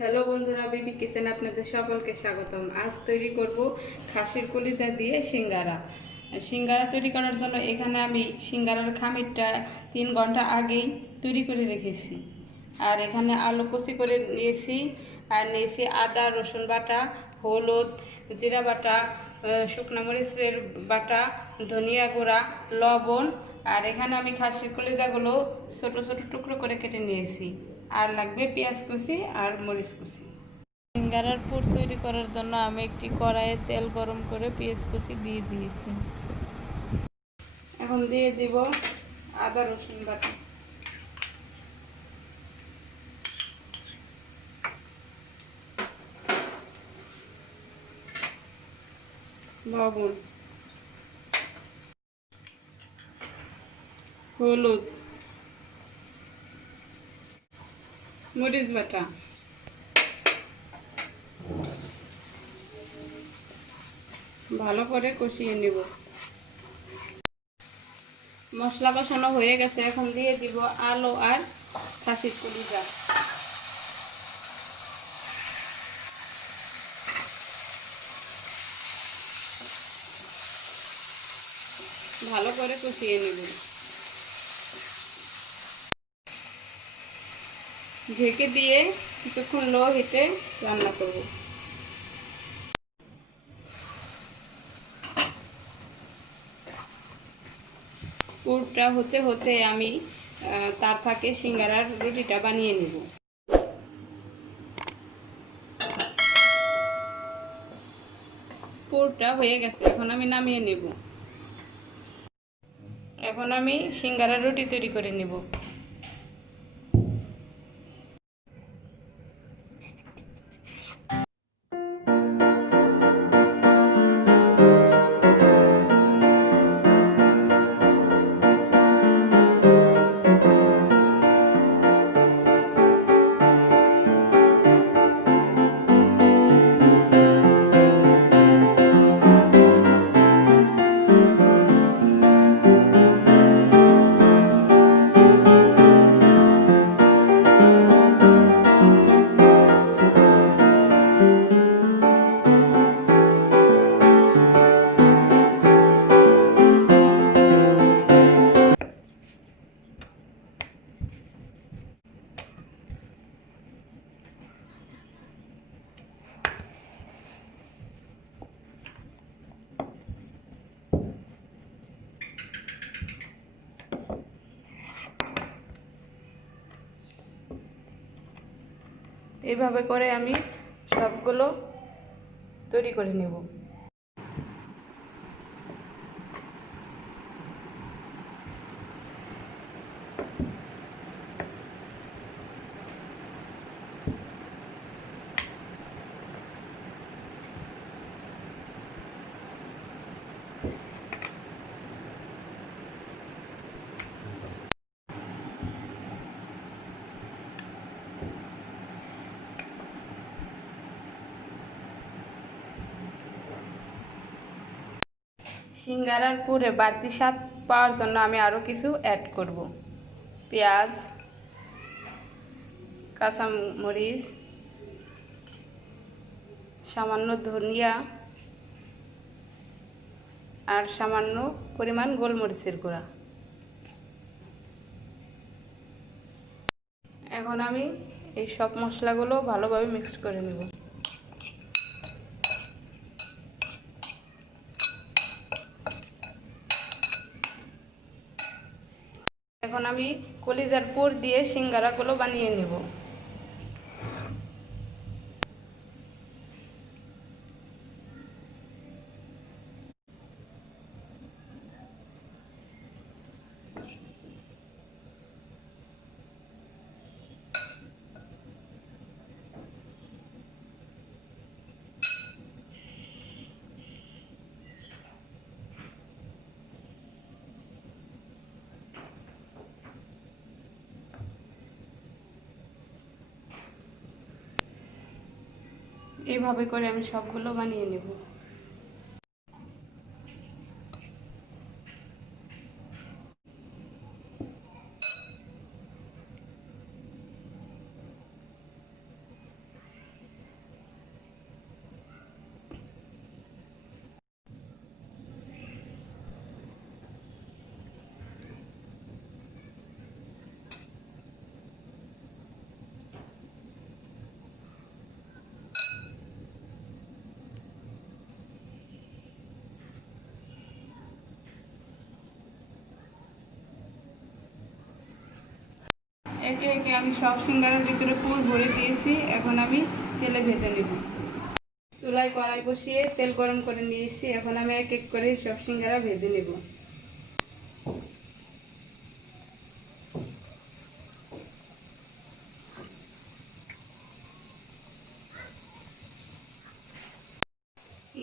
Hello বন্ধুরা, বিবি kitchen আপনাদের সকলকে স্বাগতম। আজ তৈরি করব খাসির কলিজা দিয়ে সিঙ্গারা। সিঙ্গারা তৈরি করার জন্য এখানে আমি সিঙ্গারার খামিরটা 3 ঘন্টা আগেই তৈরি করে রেখেছি। আর এখানে আলু কুচি করে নিয়েছি, আর নিয়েছি আদা রসুন বাটা, হলুদ, জিরা বাটা, শুকনো মরিচের বাটা, ধনিয়া গুঁড়া, লবণ। আর এখানে আমি খাসির কলিজাগুলো ছোট ছোট টুকরো করে কেটে নিয়েছি। আর লাগবে পেঁয়াজ কুচি আর মরিচ কুচি। সিঙ্গারার পুর তৈরি করার জন্য আমি একটি কড়াইয়ে তেল গরম করে পেঁয়াজ কুচি দিয়ে দিয়েছি। এখন দিয়ে দিব আদা রসুন বাটা, লবণ, হলুদ, মরিচ বাটা, ভালো করে কষিয়ে নেব। মশলা কষানো হয়ে গেছে, এখন দিয়ে দিব আলু আর খাসির কলিজা। ভালো করে কষিয়ে নেব। ঢেকে দিয়ে কিছুক্ষণ লো হিটে রান্না করব। পুরটা হতে হতে আমি তার ফাঁকে সিঙ্গারার রুটিটা বানিয়ে নেব। পুরটা হয়ে গেছে, এখন আমি নামিয়ে নেব। এখন আমি সিঙ্গারার রুটি তৈরি করে নেব। এইভাবে করে আমি সবগুলো তৈরি করে নেব। সিঙ্গারার পুরে বাড়তি স্বাদ পাওয়ার জন্য আমি আরও কিছু অ্যাড করব। পেঁয়াজ, কাঁচামরিচ, সামান্য ধনিয়া আর সামান্য পরিমাণ গোলমরিচের গুঁড়া। এখন আমি এই সব মশলাগুলো ভালোভাবে মিক্স করে নেব। এখন আমি কলিজার পুর দিয়ে সিঙ্গারাগুলো বানিয়ে নেব। এইভাবে করে আমি সবগুলো বানিয়ে নেব। একে একে আমি সব সিঙ্গারার ভিতরে পুর ভরে দিয়েছি। এখন আমি তেলে ভেজে নেব। চুলায় কড়াই বসিয়ে তেল গরম করে নিয়েছি। এখন আমি এক এক করে সব সিঙ্গারা ভেজে নেব।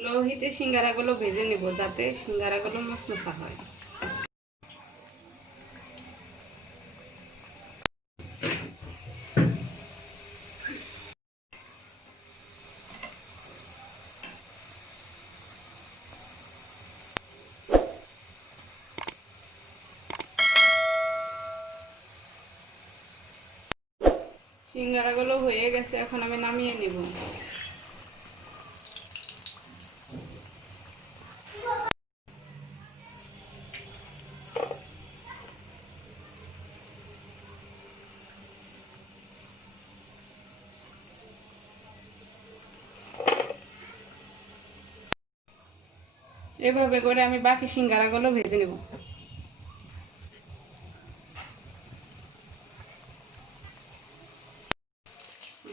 লো হিটে সিঙ্গারাগুলো ভেজে নেব যাতে সিঙ্গারাগুলো মচমচা হয়। সিঙ্গারাগুলো হয়ে গেছে, এখন আমি নামিয়ে নেব। এভাবে করে আমি বাকি সিঙ্গারাগুলো ভেজে নেব।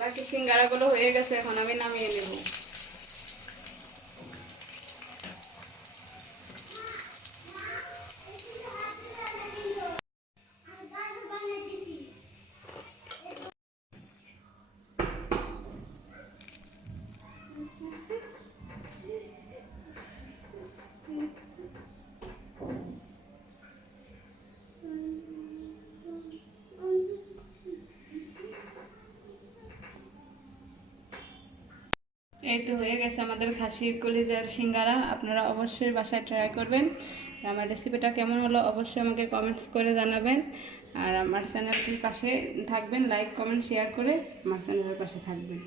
বাকি সিঙ্গারাগুলো হয়ে গেছে, এখন আমি নামিয়ে নেব। এই তো হয়ে গেছে আমাদের খাসির কলিজার সিঙ্গারা। আপনারা অবশ্যই বাসায় ট্রাই করবেন। আমার রেসিপিটা কেমন হলো অবশ্যই আমাকে কমেন্টস করে জানাবেন। আর আমার চ্যানেলটির পাশে থাকবেন, লাইক কমেন্ট শেয়ার করে আমার চ্যানেলের পাশে থাকবেন।